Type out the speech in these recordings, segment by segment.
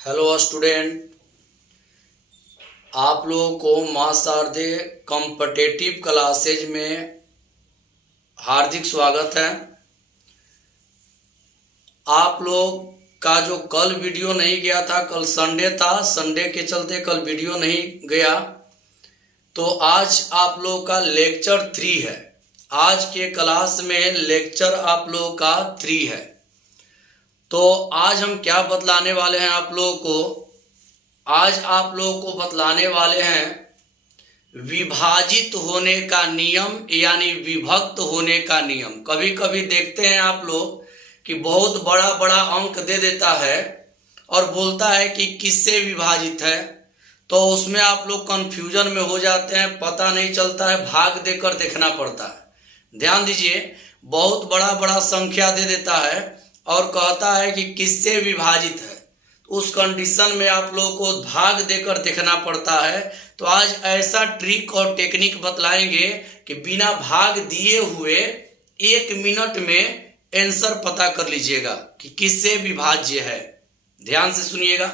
Hello student, आप लोगों को मां शारदे कॉम्पिटिटिव क्लासेज में हार्दिक स्वागत है। आप लोग का जो कल वीडियो नहीं गया था, कल संडे था, संडे के चलते कल वीडियो नहीं गया, तो आज आप लोग का लेक्चर 3 है। आज के क्लास में लेक्चर आप लोगों का 3 है। तो आज हम क्या बतलाने वाले हैं आप लोगों को? आज आप लोगों को बतलाने वाले हैं विभाजित होने का नियम, यानी विभक्त होने का नियम। कभी कभी देखते हैं आप लोग कि बहुत बड़ा बड़ा अंक दे देता है और बोलता है कि किससे विभाजित है, तो उसमें आप लोग कंफ्यूजन में हो जाते हैं, पता नहीं चलता है, भाग देकर देखना पड़ता है। ध्यान दीजिए, बहुत बड़ा बड़ा संख्या दे देता है और कहता है कि किससे विभाजित है, उस कंडीशन में आप लोगों को भाग देकर देखना पड़ता है। तो आज ऐसा ट्रिक और टेक्निक बतलाएंगे कि बिना भाग दिए हुए 1 मिनट में आंसर पता कर लीजिएगा कि किससे विभाज्य है। ध्यान से सुनिएगा।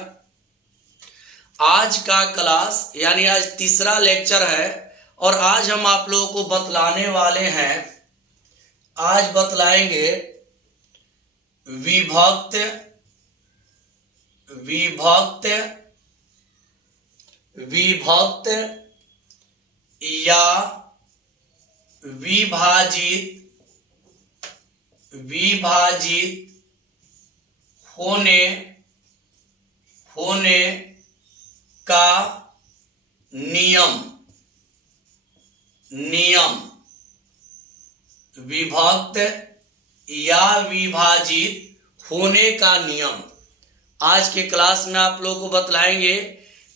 आज का क्लास यानी आज तीसरा लेक्चर है और आज हम आप लोगों को बतलाने वाले हैं, आज बतलाएंगे विभक्त या विभाजित होने का नियम। विभक्त या विभाजित होने का नियम। आज के क्लास में आप लोगों को बतलाएंगे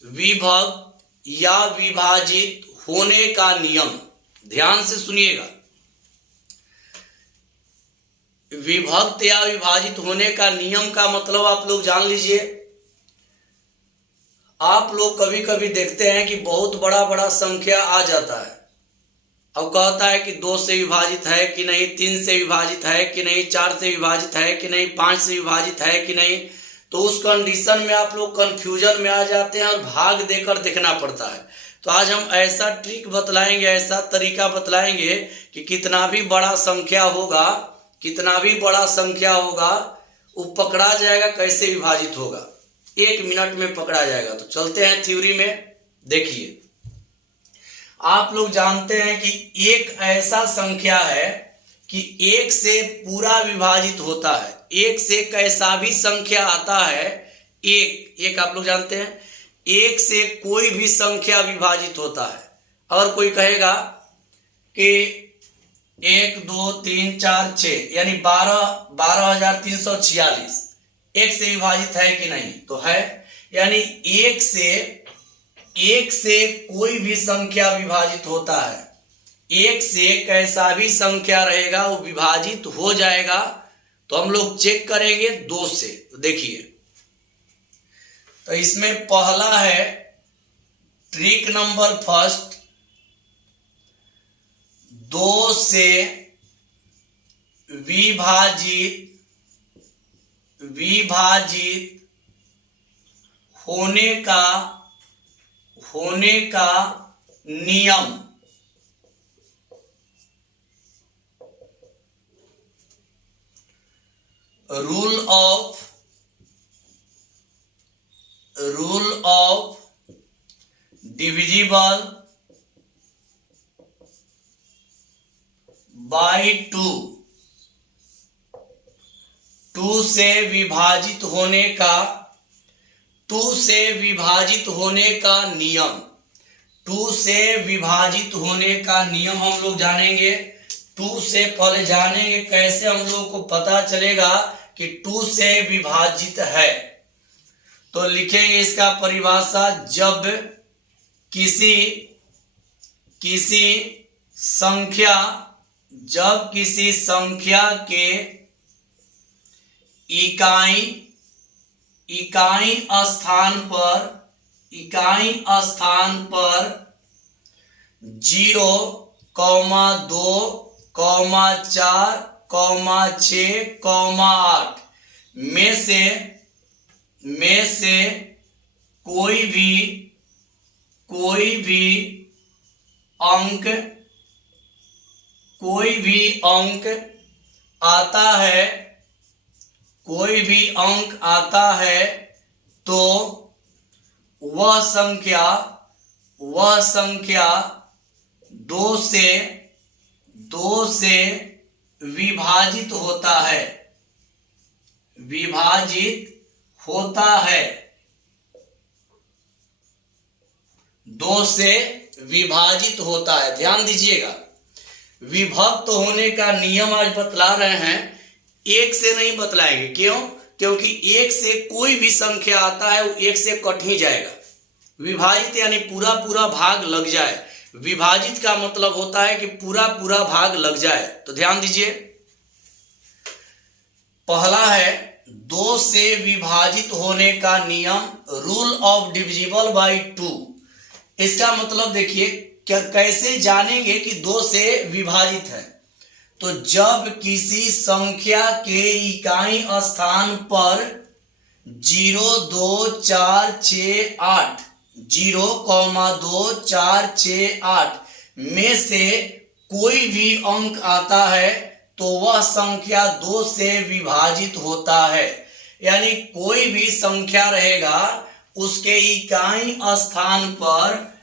विभक्त या विभाजित होने का नियम। ध्यान से सुनिएगा। विभक्त या विभाजित होने का नियम का मतलब आप लोग जान लीजिए। आप लोग कभी कभी देखते हैं कि बहुत बड़ा बड़ा संख्या आ जाता है, अब कहता है कि 2 से विभाजित है कि नहीं, 3 से विभाजित है कि नहीं, 4 से विभाजित है कि नहीं, 5 से विभाजित है कि नहीं। तो उस कंडीशन में आप लोग कंफ्यूजन में आ जाते हैं और भाग देकर देखना पड़ता है। तो आज हम ऐसा ट्रिक बतलाएंगे, ऐसा तरीका बतलाएंगे कि कितना भी बड़ा संख्या होगा वो पकड़ा जाएगा, कैसे विभाजित होगा 1 मिनट में पकड़ा जाएगा। तो चलते हैं थ्योरी में। देखिए, आप लोग जानते हैं कि एक ऐसा संख्या है कि 1 से पूरा विभाजित होता है। 1 से कैसा भी संख्या आता है, एक आप लोग जानते हैं 1 से कोई भी संख्या विभाजित होता है। अगर कोई कहेगा कि 1 2 3 4 6 यानी 12,346 1 से विभाजित है कि नहीं, तो है। यानी 1 से कोई भी संख्या विभाजित होता है। 1 से कैसा भी संख्या रहेगा वो विभाजित हो जाएगा। तो हम लोग चेक करेंगे 2 से। तो देखिए, तो इसमें पहला है ट्रिक नंबर फर्स्ट, 2 से विभाजित होने का नियम। Rule of divisible by 2। 2 से विभाजित होने का नियम। 2 से विभाजित होने का नियम हम लोग जानेंगे। 2 से पहले जानेंगे कैसे हम लोग को पता चलेगा कि 2 से विभाजित है। तो लिखेंगे इसका परिभाषा, जब किसी संख्या के इकाई स्थान पर 0, 2, 4, 6, 8 में से में से कोई भी अंक आता है, कोई भी अंक आता है तो वह संख्या दो से विभाजित होता है, दो से विभाजित होता है। ध्यान दीजिएगा, विभक्त होने का नियम आज बतला रहे हैं, एक से नहीं बतलाएंगे। क्यों? क्योंकि एक से कोई भी संख्या आता है वो एक से कट ही जाएगा। विभाजित यानी पूरा पूरा भाग लग जाए। विभाजित का मतलब होता है कि पूरा पूरा भाग लग जाए। तो ध्यान दीजिए, पहला है दो से विभाजित होने का नियम, रूल ऑफ डिविजिबल बाय 2। इसका मतलब देखिए, क्या कैसे जानेंगे कि दो से विभाजित है? तो जब किसी संख्या के इकाई स्थान पर 0, 2, 4, 6, 8 0, 2, 4, 6, 8 में से कोई भी अंक आता है तो वह संख्या दो से विभाजित होता है। यानी कोई भी संख्या रहेगा, उसके इकाई स्थान पर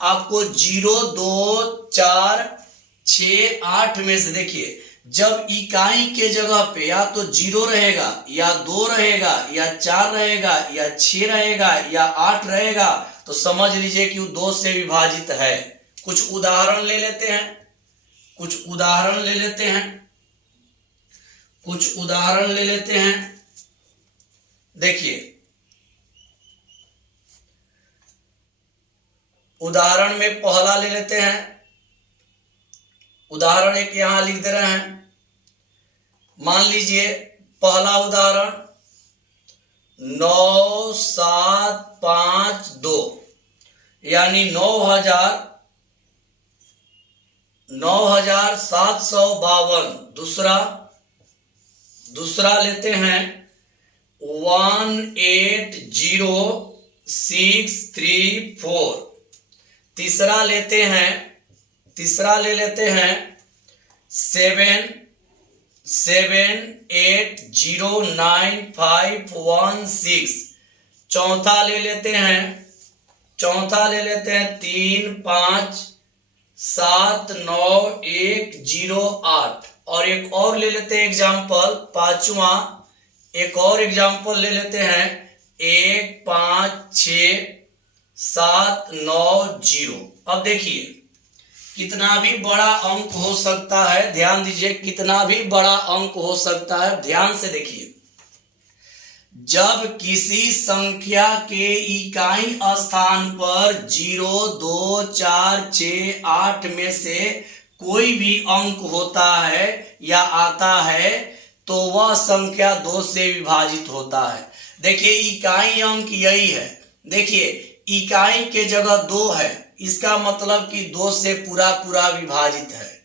आपको 0, 2, 4, 6, 8 में से देखिए, जब इकाई के जगह पे या तो 0 रहेगा या 2 रहेगा या 4 रहेगा या 6 रहेगा या 8 रहेगा, तो समझ लीजिए कि वो दो से विभाजित है। कुछ उदाहरण ले लेते हैं, देखिए, उदाहरण में पहला ले लेते हैं। उदाहरण एक यहां लिख दे रहे हैं। मान लीजिए पहला उदाहरण 9, 7, 5, 2 यानी 9,752। दूसरा लेते हैं 180634। तीसरा ले लेते हैं 77809516। चौथा ले लेते हैं 35791108। और एक और ले लेते हैं एग्जाम्पल, पांचवा एक और एग्जाम्पल ले लेते हैं 156790। अब देखिए, कितना भी बड़ा अंक हो सकता है। ध्यान दीजिए, कितना भी बड़ा अंक हो सकता है। ध्यान से देखिए, जब किसी संख्या के इकाई स्थान पर 0, 2, 4, 6, 8 में से कोई भी अंक होता है या आता है तो वह संख्या दो से विभाजित होता है। देखिए, इकाई अंक यही है। देखिए, इकाई के जगह 2 है, इसका मतलब कि 2 से पूरा पूरा विभाजित है।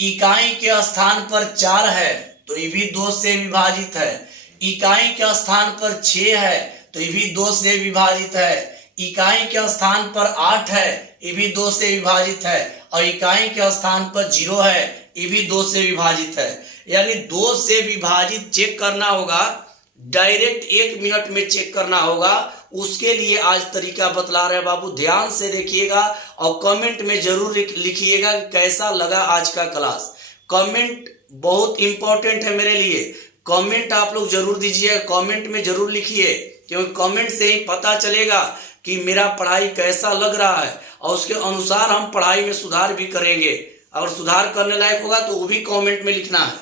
इकाई के स्थान पर 4 है तो ये भी 2 से विभाजित है। इकाई के स्थान पर 6 है तो ये भी 2 से विभाजित है। इकाई के स्थान पर 8 है, ये भी 2 से विभाजित है। और इकाई के स्थान पर 0 है, ये भी 2 से विभाजित है। यानी 2 से विभाजित चेक करना होगा, डायरेक्ट 1 मिनट में चेक करना होगा। उसके लिए आज तरीका बतला रहे हैं बाबू, ध्यान से देखिएगा और कमेंट में जरूर लिखिएगा कि कैसा लगा आज का क्लास। कमेंट बहुत इंपॉर्टेंट है मेरे लिए। कमेंट आप लोग जरूर दीजिए, कमेंट में जरूर लिखिए, क्योंकि कमेंट से ही पता चलेगा कि मेरा पढ़ाई कैसा लग रहा है और उसके अनुसार हम पढ़ाई में सुधार भी करेंगे। अगर सुधार करने लायक होगा तो वो भी कमेंट में लिखना है।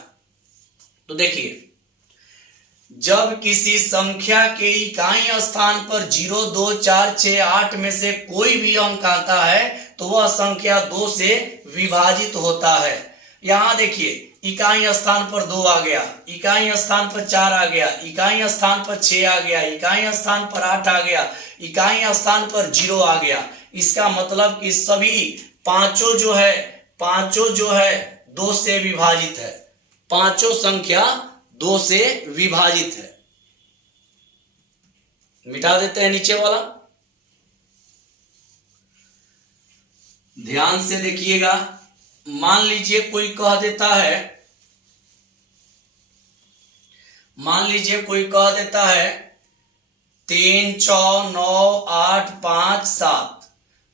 तो देखिए, जब किसी संख्या के इकाई स्थान पर 0, 2, 4, 6, 8 में से कोई भी अंक आता है तो वह संख्या 2 से विभाजित होता है। यहां देखिए, इकाई स्थान पर 2 आ गया, इकाई स्थान पर 4 आ गया, इकाई स्थान पर 6 आ गया, इकाई स्थान पर 8 आ गया, इकाई स्थान पर 0 आ गया। इसका मतलब कि सभी पांचों जो है 2 से विभाजित है। पांचों संख्या 2 से विभाजित है। मिटा देते हैं नीचे वाला। ध्यान से देखिएगा। मान लीजिए कोई कह देता है, मान लीजिए कोई कह देता है 3, 6, 9, 8, 5, 7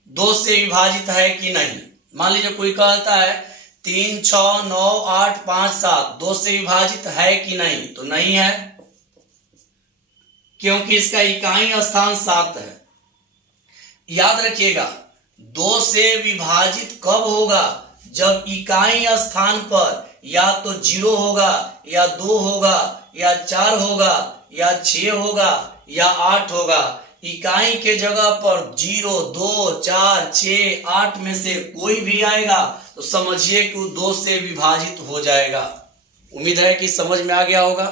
2 से विभाजित है कि नहीं। मान लीजिए कोई कहता है 3, 6, 9, 8, 5, 7 2 से विभाजित है कि नहीं, तो नहीं है, क्योंकि इसका इकाई स्थान 7 है। याद रखिएगा, 2 से विभाजित कब होगा, जब इकाई स्थान पर या तो 0 होगा या 2 होगा या 4 होगा या 6 होगा या 8 होगा। इकाई के जगह पर 0, 2, 4, 6, 8 में से कोई भी आएगा तो समझिए कि वो 2 से विभाजित हो जाएगा। उम्मीद है कि समझ में आ गया होगा।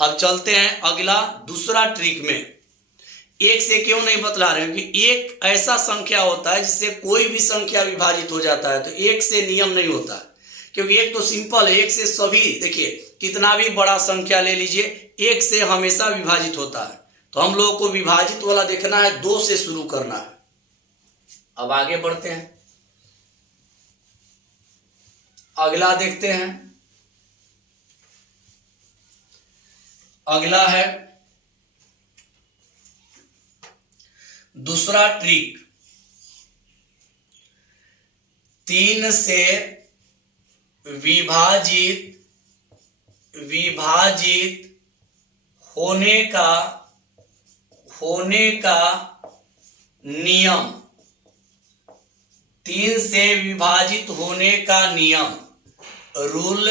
अब चलते हैं अगला दूसरा ट्रिक में। एक से क्यों नहीं बतला रहे हैं कि एक ऐसा संख्या होता है जिससे कोई भी संख्या विभाजित हो जाता है, तो एक से नियम नहीं होता है, क्योंकि एक तो सिंपल है, एक से सभी, देखिए कितना भी बड़ा संख्या ले लीजिए, एक से हमेशा विभाजित होता है। तो हम लोगों को विभाजित वाला देखना है, 2 से शुरू करना है। अब आगे बढ़ते हैं, अगला देखते हैं। अगला है दूसरा ट्रिक। 3 से विभाजित होने का नियम। 3 से विभाजित होने का नियम, रूल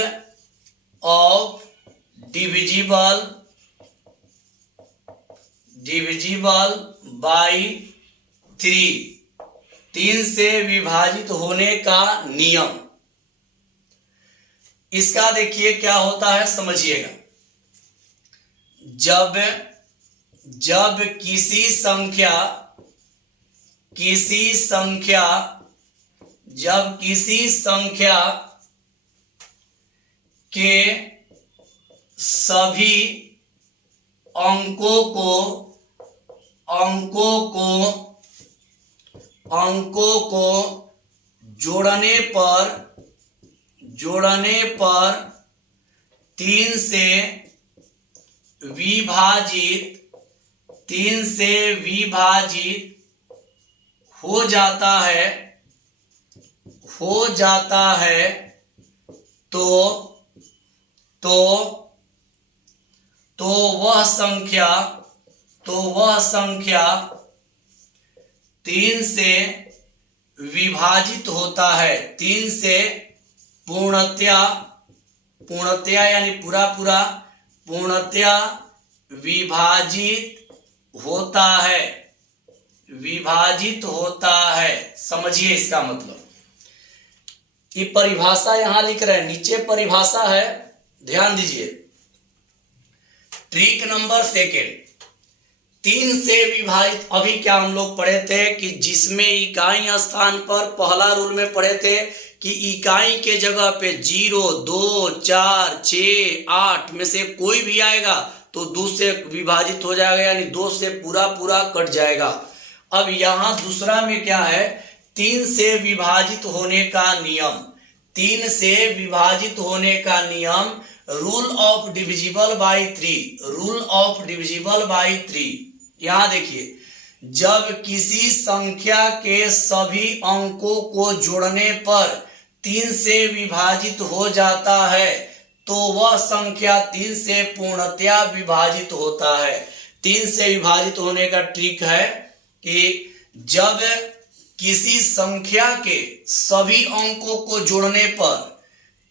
ऑफ डिविजिबल बाई 3। 3 से विभाजित होने का नियम, इसका देखिए क्या होता है, समझिएगा। जब किसी संख्या के सभी अंकों को जोड़ने पर 3 से विभाजित हो जाता है तो वह संख्या 3 से विभाजित होता है। 3 से पूर्णतया यानी पूरा पूर्णतया विभाजित होता है। समझिए इसका मतलब, ये परिभाषा यहां लिख रहे हैं, नीचे परिभाषा है, ध्यान दीजिए। ट्रिक नंबर 2, 3 से विभाजित। अभी क्या हम लोग पढ़े थे कि जिसमें इकाई स्थान पर पहला रूल में पढ़े थे कि इकाई के जगह पे 0, 2, 4, 6, 8 में से कोई भी आएगा तो 2 से विभाजित हो जाएगा, यानी 2 से पूरा कट जाएगा। अब यहां दूसरा में क्या है, 3 से विभाजित होने का नियम। 3 से विभाजित होने का नियम, रूल ऑफ डिविजिबल बाई 3। यहां देखिए, जब किसी संख्या के सभी अंकों को जोड़ने पर 3 से विभाजित हो जाता है तो वह संख्या 3 से पूर्णतया विभाजित होता है। 3 से विभाजित होने का ट्रिक है कि जब किसी संख्या के सभी अंकों को जोड़ने पर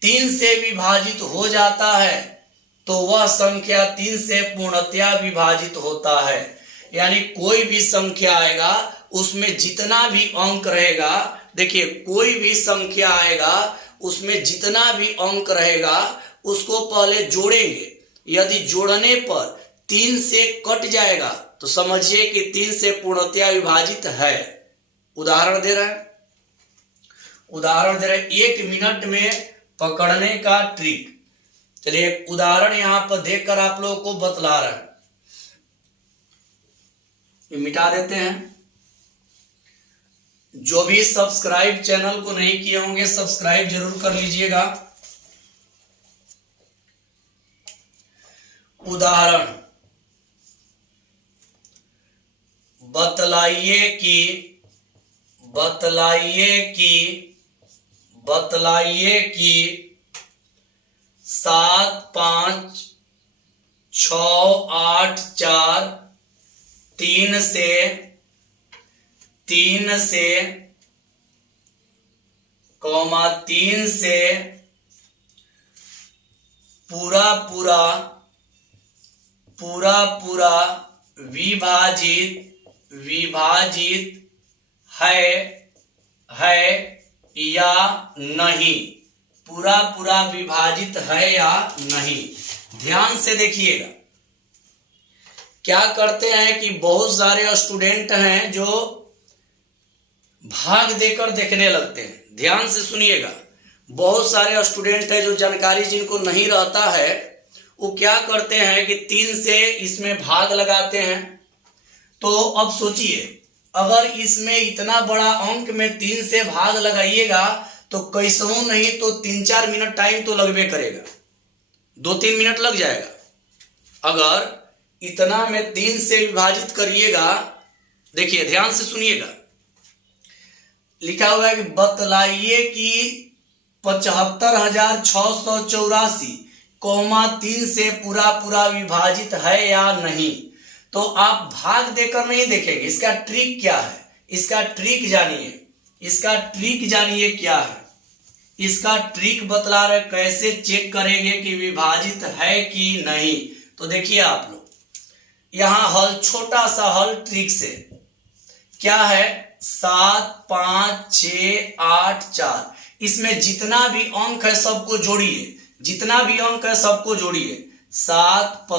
3 से विभाजित हो जाता है तो वह संख्या 3 से पूर्णतया विभाजित होता है। यानी कोई भी संख्या आएगा उसमें जितना भी अंक रहेगा, देखिए कोई भी संख्या आएगा उसमें जितना भी अंक रहेगा उसको पहले जोड़ेंगे। यदि जोड़ने पर 3 से कट जाएगा तो समझिए कि 3 से पूर्णतया विभाजित है। उदाहरण दे रहे हैं 1 मिनट में पकड़ने का ट्रिक। चलिए एक उदाहरण यहां पर देखकर आप लोगों को बतला रहे हैं। ये मिटा देते हैं। जो भी सब्सक्राइब चैनल को नहीं किए होंगे सब्सक्राइब जरूर कर लीजिएगा। उदाहरण, बतलाइए कि 7 5 6 8 4 3 से पूरा विभाजित है या नहीं। पूरा विभाजित है या नहीं। ध्यान से देखिएगा। क्या करते हैं कि बहुत सारे स्टूडेंट हैं जो भाग देकर देखने लगते हैं। ध्यान से सुनिएगा। बहुत सारे स्टूडेंट हैं जो जानकारी जिनको नहीं रहता है वो क्या करते हैं कि 3 से इसमें भाग लगाते हैं। तो अब सोचिए, अगर इसमें इतना बड़ा अंक में 3 से भाग लगाइएगा तो कैसों नहीं तो 3-4 मिनट टाइम तो लगबे करेगा, 2-3 मिनट लग जाएगा। अगर इतना में 3 से विभाजित करिएगा, देखिए ध्यान से सुनिएगा, लिखा हुआ है कि बतलाइए कि 75,684, 3 से पूरा विभाजित है या नहीं। तो आप भाग देकर नहीं देखेंगे। इसका ट्रिक क्या है, इसका ट्रिक जानिए क्या है। इसका ट्रिक बतला रहे कैसे चेक करेंगे कि विभाजित है कि नहीं। तो देखिए आप लोग, यहां हल, छोटा सा हल ट्रिक से क्या है, 7 5 6 8 4, इसमें जितना भी अंक है सबको जोड़िए। 7 +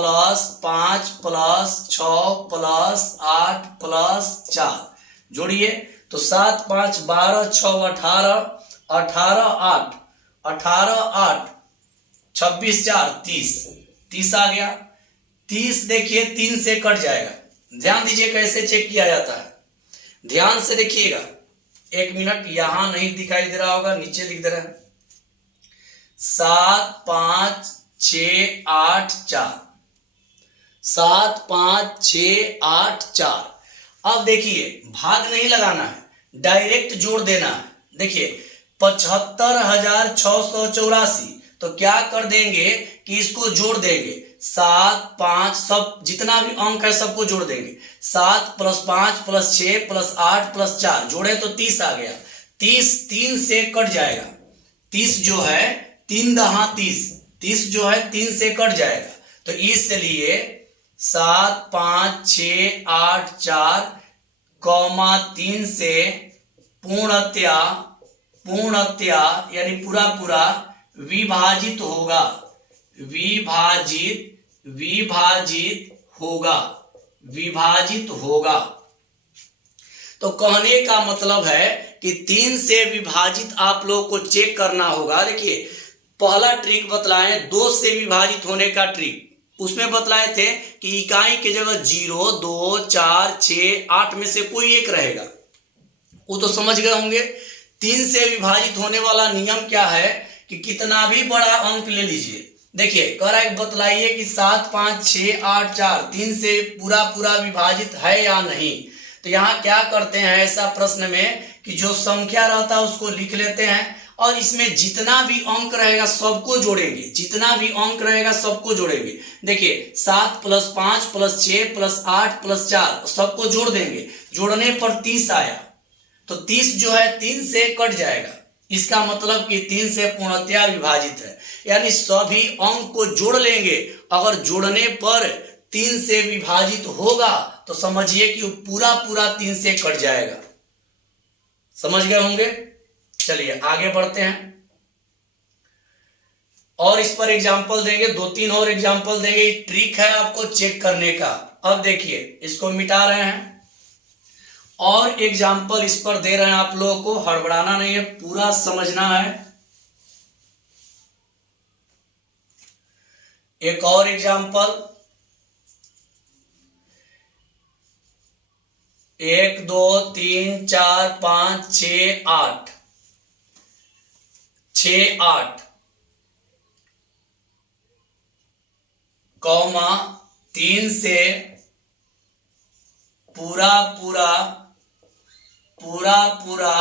5 + 6 + 8 + 4 जोड़िए। तो 7 5 12 6 18 18 8 18 8 26 4 30 आ गया। 30 देखिए 3 से कट जाएगा। ध्यान दीजिए कैसे चेक किया जाता है। ध्यान से देखिएगा। 1 मिनट, यहां नहीं दिखाई दे रहा होगा, नीचे लिख दे रहा है। 7 5 6 8 4, 7 5 6 8 4। अब देखिए भाग नहीं लगाना है, डायरेक्ट जोड़ देना है। देखिए 75,684, तो क्या कर देंगे कि इसको जोड़ देंगे। 7 5, सब जितना भी अंक है सबको जोड़ देंगे। 7 + 5 + 6 + 8 + 4 जोड़े तो 30 आ गया। 30 3 से कट जाएगा। 30 जो है 3 दहा 30 जो है 3 से कट जाएगा। तो इसलिए 7 5 6 8 4, 3 से पूर्णतया यानी पूरा विभाजित होगा। तो कहने का मतलब है कि 3 से विभाजित आप लोग को चेक करना होगा। देखिए पहला ट्रिक बतलाए 2 से विभाजित होने का ट्रिक, उसमें बतलाए थे कि इकाई की जगह 0 2 4 6 8 में से कोई एक रहेगा। वो तो समझ गए होंगे। 3 से विभाजित होने वाला नियम क्या है कि कितना भी बड़ा अंक ले लीजिए। देखिए कह रहा है बतलाइए कि 7 5 6 8 4 3 से पूरा विभाजित है या नहीं। तो यहाँ क्या करते हैं ऐसा प्रश्न में कि जो संख्या रहता है उसको लिख लेते हैं और इसमें जितना भी अंक रहेगा सबको जोड़ेंगे। देखिए 7 + 5 + 6 + 8 + 4 सबको जोड़ देंगे। जोड़ने पर 30 आया, तो 30 जो है 3 से कट जाएगा। इसका मतलब कि 3 से पूर्णतया विभाजित है, यानी सभी अंक को जोड़ लेंगे। अगर जोड़ने पर 3 से विभाजित होगा तो समझिए कि पूरा 3 से कट जाएगा। समझ गए होंगे। चलिए आगे बढ़ते हैं और इस पर एग्जाम्पल देंगे, 2-3 और एग्जाम्पल देंगे। ट्रिक है आपको चेक करने का। अब देखिए इसको मिटा रहे हैं और एग्जाम्पल इस पर दे रहे हैं। आप लोगों को हड़बड़ाना नहीं है, पूरा समझना है। एक और एग्जाम्पल, 1 2 3 4 5 6 8 6 8 कौमा 3 से पूरा पूरा पूरा पूरा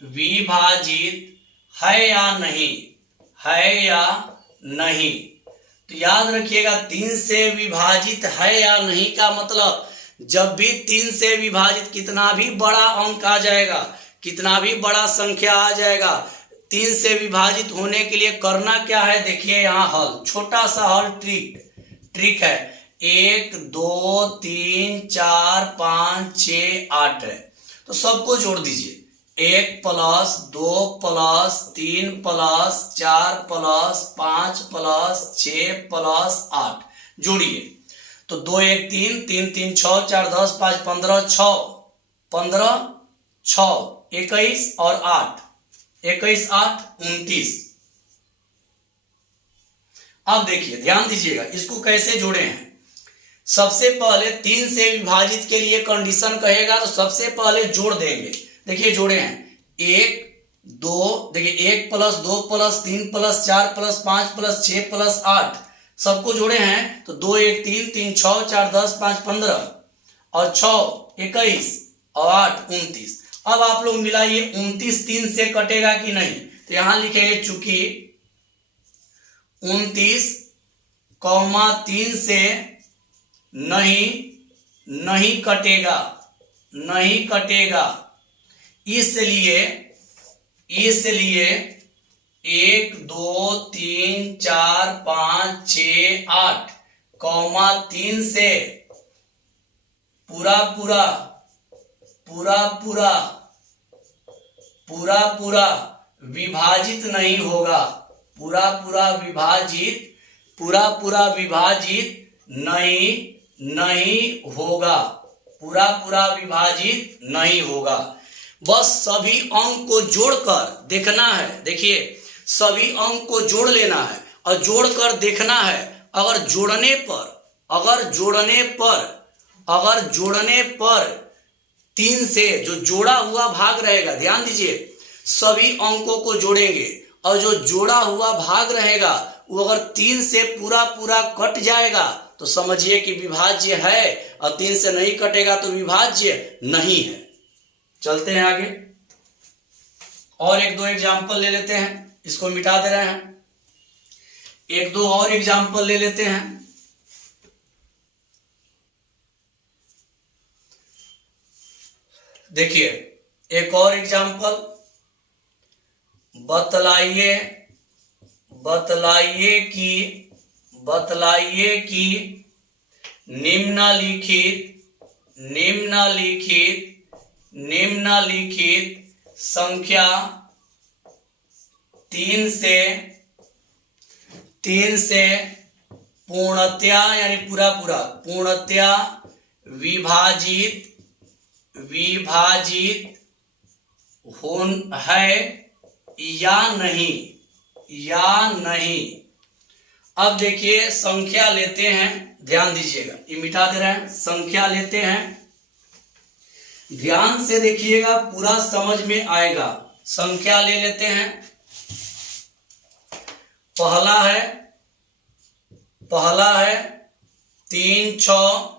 विभाजित है या नहीं, है या नहीं। तो याद रखिएगा 3 से विभाजित है या नहीं का मतलब जब भी 3 से विभाजित कितना भी बड़ा अंक आ जाएगा, कितना भी बड़ा संख्या आ जाएगा, 3 से विभाजित होने के लिए करना क्या है, देखिए यहाँ हल, छोटा सा हल ट्रिक है। 1 2 3 4 5 6 8 है, तो सबको जोड़ दीजिए। 1 plus 2 plus 3 plus 4 plus 5 plus 6 plus 8 जोड़िए। तो 2 1 3 3 3 6 4 10 5 15 6 15 6 21 और 8 21 8 29। अब देखिए ध्यान दीजिएगा इसको कैसे जोड़े हैं। सबसे पहले 3 से विभाजित के लिए कंडीशन कहेगा तो सबसे पहले जोड़ देंगे। देखिए जोड़े हैं 1 2, देखिए 1 plus 2 plus 3 plus 4 plus 5 plus 6 plus 8 सबको जोड़े हैं। तो 2 1 3 3 6 4 10 5 15 और 6 21 और 8 29। अब आप लोग मिलाइए 29 3 से कटेगा कि नहीं, तो यहां लिखेंगे चूंकि 29 कौमा 3 से नहीं कटेगा, नहीं कटेगा, इसलिए 1 2 3 4 5 6 8 कौमा 3 से पूरा पूरा पूरा पूरा पूरा पूरा विभाजित नहीं होगा, पूरा पूरा विभाजित नहीं होगा, पूरा पूरा विभाजित नहीं होगा। बस सभी अंक को जोड़कर देखना है। देखिए सभी अंक को जोड़ लेना है और जोड़कर देखना है। अगर जोड़ने पर 3 से जो जोड़ा हुआ भाग रहेगा, ध्यान दीजिए सभी अंकों को जोड़ेंगे और जो जोड़ा हुआ भाग रहेगा वो अगर 3 से पूरा पूरा कट जाएगा तो समझिए कि विभाज्य है, और 3 से नहीं कटेगा तो विभाज्य नहीं है। चलते हैं आगे और 1 2 एग्जाम्पल ले लेते हैं। इसको मिटा दे रहे हैं, 1 2 और एग्जाम्पल ले लेते हैं। देखिए एक और एग्जाम्पल, बतलाइए कि निम्नलिखित संख्या 3 से पूर्णतया यानी पूरा पूरा पूर्णतया विभाजित है या नहीं। अब देखिए संख्या लेते हैं, ध्यान दीजिएगा, ये मिटा दे रहे हैं। संख्या लेते हैं, ध्यान से देखिएगा पूरा समझ में आएगा। संख्या ले लेते हैं। पहला है 3 6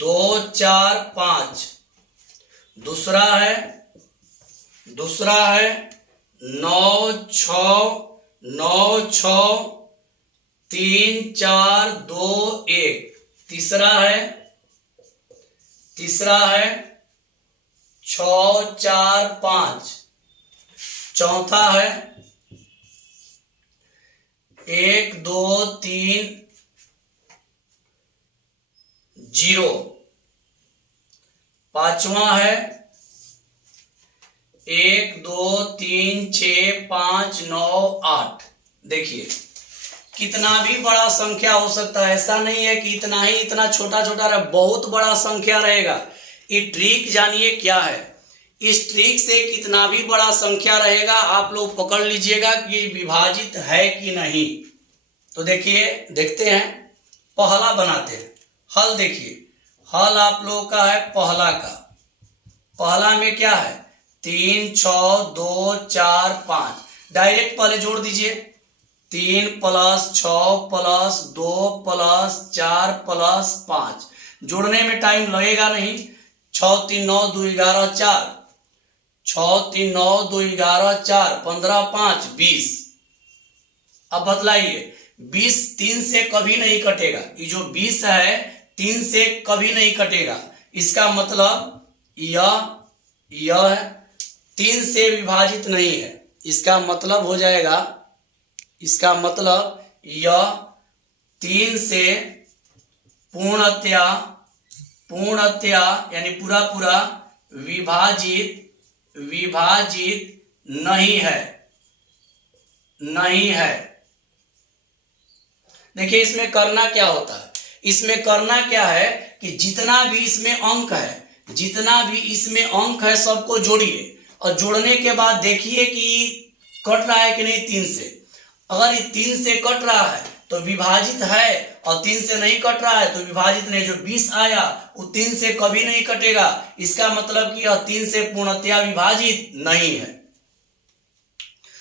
2 4 5। दूसरा है 9 6 3 4 2 1। तीसरा है 6 4 5। चौथा है 1 2 3 0। पांचवा है 1 2 3 6 5 9 8। देखिए कितना भी बड़ा संख्या हो सकता है, ऐसा नहीं है कि इतना छोटा छोटा रहे, बहुत बड़ा संख्या रहेगा। ये ट्रिक जानिए क्या है। इस ट्रिक से कितना भी बड़ा संख्या रहेगा आप लोग पकड़ लीजिएगा कि विभाजित है कि नहीं। तो देखिए देखते हैं। पहला बनाते हैं। हल देखिए, हल आप लोगों का है पहला का। पहला में क्या है, 3 6 2 4 5। डायरेक्ट पहले जोड़ दीजिए, 3 + 6 + 2 + 4 + 5। जोड़ने में टाइम लगेगा नहीं। 6 3 9 2 11 4, 6 3 9 2 11 4, 15 5 20। अब बतलाइए, 20 3 से कभी नहीं कटेगा। ये जो 20 है 3 से कभी नहीं कटेगा। इसका मतलब यह 3 से विभाजित नहीं है। इसका मतलब हो जाएगा, इसका मतलब यह 3 से पूर्णतया यानी पूरा पूरा विभाजित नहीं है। देखिए इसमें करना क्या होता है, इसमें करना क्या है कि जितना भी इसमें अंक है सबको जोड़िए, और जोड़ने के बाद देखिए कि कट रहा है कि नहीं 3 से। अगर ये 3 से कट रहा है तो विभाजित है, और 3 से नहीं कट रहा है तो विभाजित नहीं। जो 20 आया वो 3 से कभी नहीं कटेगा। इसका मतलब कि यह 3 से पूर्णतया विभाजित नहीं है।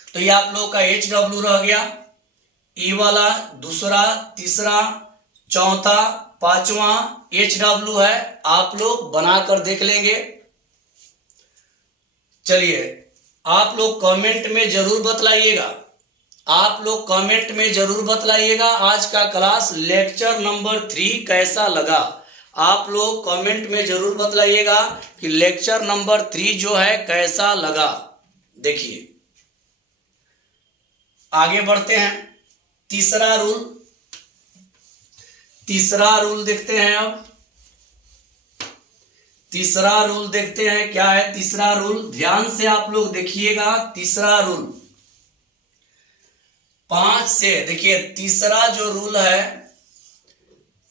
तो ये आप लोग का HW रह गया। ई वाला दूसरा, तीसरा, चौथा, पांचवा HW है। आप लोग बनाकर देख लेंगे। चलिए आप लोग कमेंट में जरूर बतलाइएगा, आज का क्लास लेक्चर नंबर 3 कैसा लगा। आप लोग कमेंट में जरूर बतलाइएगा कि लेक्चर नंबर 3 जो है कैसा लगा। देखिए आगे बढ़ते हैं। तीसरा रूल देखते हैं। अब तीसरा रूल देखते हैं क्या है। तीसरा रूल ध्यान से आप लोग देखिएगा। तीसरा रूल 5 से, देखिए तीसरा जो रूल है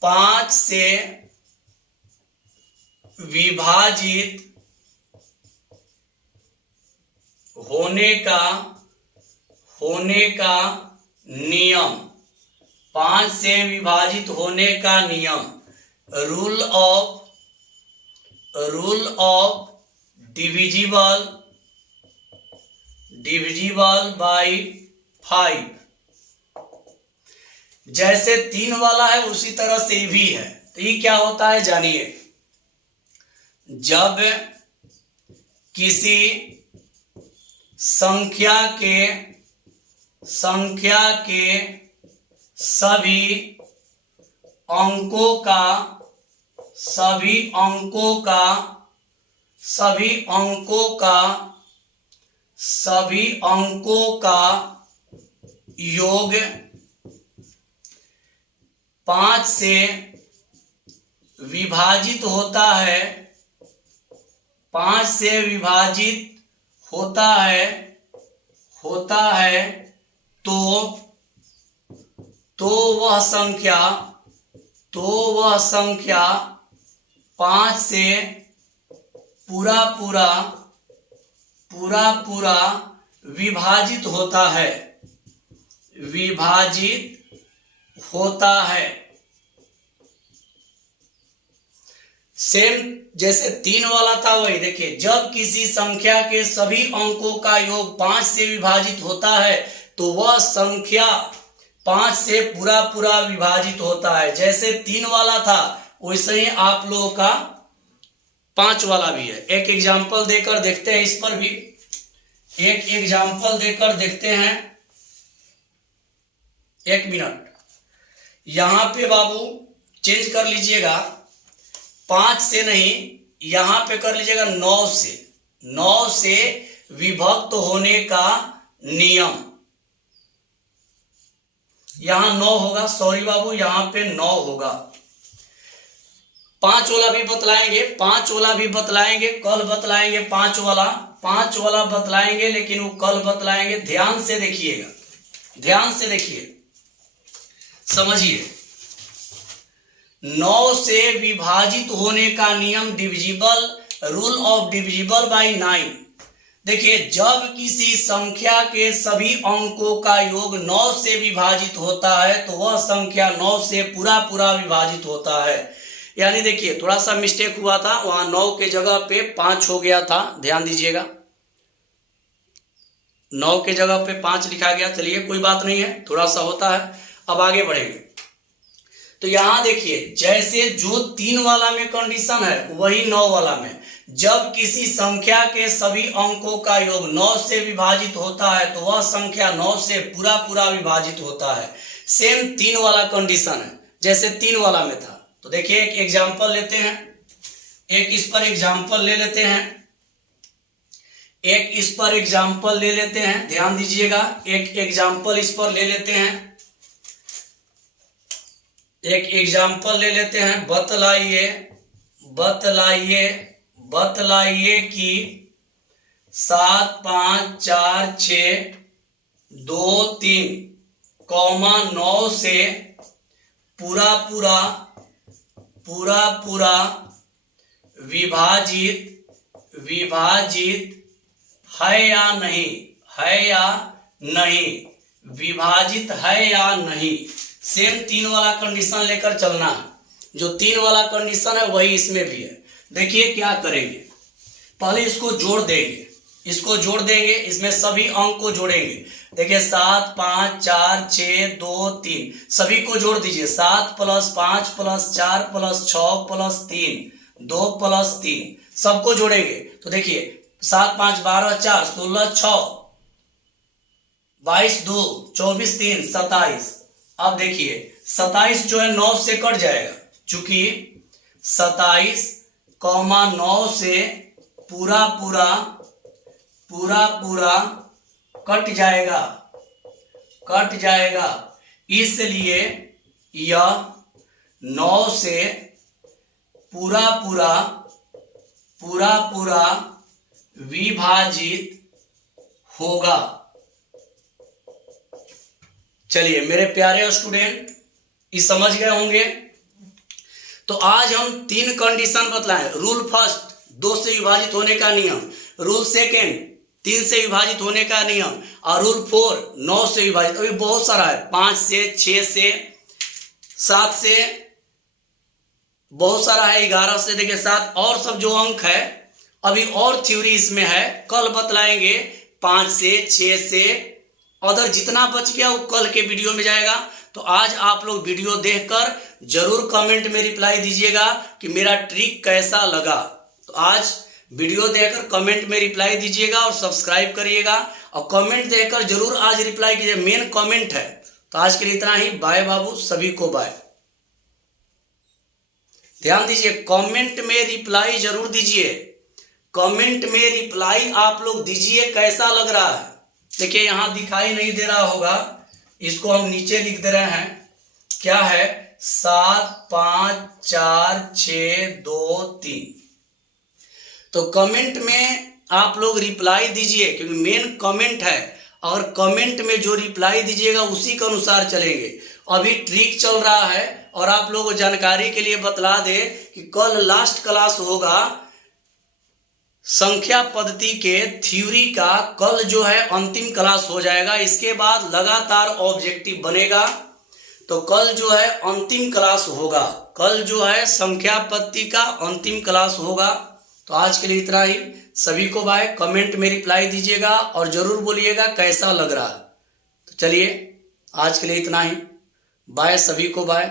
5 से विभाजित होने का नियम, 5 से विभाजित होने का नियम, रूल ऑफ डिविजिबल बाई 5। जैसे 3 वाला है उसी तरह से भी है। तो ये क्या होता है जानिए। जब किसी संख्या के सभी अंकों का योग 5 से विभाजित होता है, 5 से विभाजित होता है तो वह संख्या 5 से पूरा पूरा विभाजित होता है। सेम जैसे 3 वाला था वही। देखिए जब किसी संख्या के सभी अंकों का योग 5 से विभाजित होता है तो वह संख्या 5 से पूरा विभाजित होता है। जैसे 3 वाला था वैसे ही आप लोगों का 5 वाला भी है। एक एग्जाम्पल देकर देखते हैं, इस पर भी एक एग्जाम्पल देकर देखते हैं। 1 मिनट यहां पे बाबू चेंज कर लीजिएगा, 5 से नहीं यहां पे कर लीजिएगा 9 से विभक्त होने का नियम। यहां 9 होगा, सॉरी बाबू यहां पे 9 होगा। 5 वाला भी बतलाएंगे, कल बतलाएंगे। 5 वाला बतलाएंगे, लेकिन वो कल बतलाएंगे। ध्यान से देखिए, समझिए। 9 से विभाजित होने का नियम रूल ऑफ डिविजिबल बाई 9। देखिए, जब किसी संख्या के सभी अंकों का योग 9 से विभाजित होता है तो वह संख्या 9 से पूरा पूरा विभाजित होता है। यानी देखिए, थोड़ा सा मिस्टेक हुआ था, वहां 9 के जगह पे 5 हो गया था, ध्यान दीजिएगा, 9 के जगह पे 5 लिखा गया। चलिए कोई बात नहीं है, थोड़ा सा होता है। अब आगे बढ़ेंगे तो यहां देखिए, जैसे जो 3 वाला में कंडीशन है वही 9 वाला में, जब किसी संख्या के सभी अंकों का योग 9 से विभाजित होता है तो वह संख्या 9 से पूरा पूरा विभाजित होता है। सेम 3 वाला कंडीशन है जैसे 3 वाला में था। तो देखिए, एक एग्जांपल लेते हैं, एक इस पर एग्जांपल ले लेते हैं, एक इस पर एग्जांपल ले लेते हैं, ध्यान दीजिएगा, एक एग्जांपल इस पर ले लेते हैं, एक एग्जांपल ले लेते हैं। बतलाइए बतलाइए बतलाइए कि 7 5 4 6 2 3 9 से पूरा पूरा पूरा पूरा विभाजित है या नहीं, है या नहीं, विभाजित है या नहीं। सेम 3 वाला कंडीशन लेकर चलना है, जो 3 वाला कंडीशन है वही इसमें भी है। देखिए क्या करेंगे, पहले इसको जोड़ देंगे, इसको जोड़ देंगे, इसमें सभी अंक को जोड़ेंगे। देखिए 7 5 4 6 2 3 सभी को जोड़ दीजिए। 7 + 5 + 4 + 6 + 3 2 + 3 सबको जोड़ेंगे। तो देखिए 7 5 12 4 16 6 22 2 24 3 27। अब देखिए 27 जो है 9 से कट जाएगा, चूंकि 27, 9 से पूरा पूरा कट जाएगा, इसलिए यह 9 से पूरा पूरा विभाजित होगा। चलिए मेरे प्यारे स्टूडेंट, ये समझ गए होंगे। तो आज हम 3 कंडीशन बतलाएं। रूल फर्स्ट 2 से विभाजित होने का नियम, रूल सेकेंड 3 से विभाजित होने का नियम, और रूल 4 9 से विभाजित। अभी बहुत सारा है, 5 से 6 से 7 से बहुत सारा है, 11 से देखिए 7, और सब जो अंक है अभी और थ्योरी इसमें है, कल बतलाएंगे। 5 से 6 से अदर जितना बच गया वो कल के वीडियो में जाएगा। तो आज आप लोग वीडियो देखकर जरूर कमेंट में रिप्लाई दीजिएगा कि मेरा ट्रिक कैसा लगा। तो आज वीडियो देखकर कमेंट में रिप्लाई दीजिएगा और सब्सक्राइब करिएगा, और कमेंट देखकर जरूर आज रिप्लाई कीजिए, मेन कमेंट है। तो आज के लिए इतना ही, बाय बाबू, सभी को बाय। ध्यान दीजिए, कमेंट में रिप्लाई जरूर दीजिए, कमेंट में रिप्लाई आप लोग दीजिए कैसा लग रहा है। देखिए यहां दिखाई नहीं दे रहा होगा, इसको हम नीचे लिख दे रहे हैं, क्या है 7 5 4 6 2 3। तो कमेंट में आप लोग रिप्लाई दीजिए, क्योंकि मेन कमेंट है, और कमेंट में जो रिप्लाई दीजिएगा उसी के अनुसार चलेंगे। अभी ट्रिक चल रहा है, और आप लोगों को जानकारी के लिए बतला दे कि कल लास्ट क्लास होगा संख्या पद्धति के थ्योरी का, कल जो है अंतिम क्लास हो जाएगा। इसके बाद लगातार ऑब्जेक्टिव बनेगा, तो कल जो है अंतिम क्लास होगा, कल जो है संख्या पद्धति का अंतिम क्लास होगा। तो आज के लिए इतना ही, सभी को बाय। कमेंट में रिप्लाई दीजिएगा और जरूर बोलिएगा कैसा लग रहा है। तो चलिए आज के लिए इतना ही, बाय, सभी को बाय।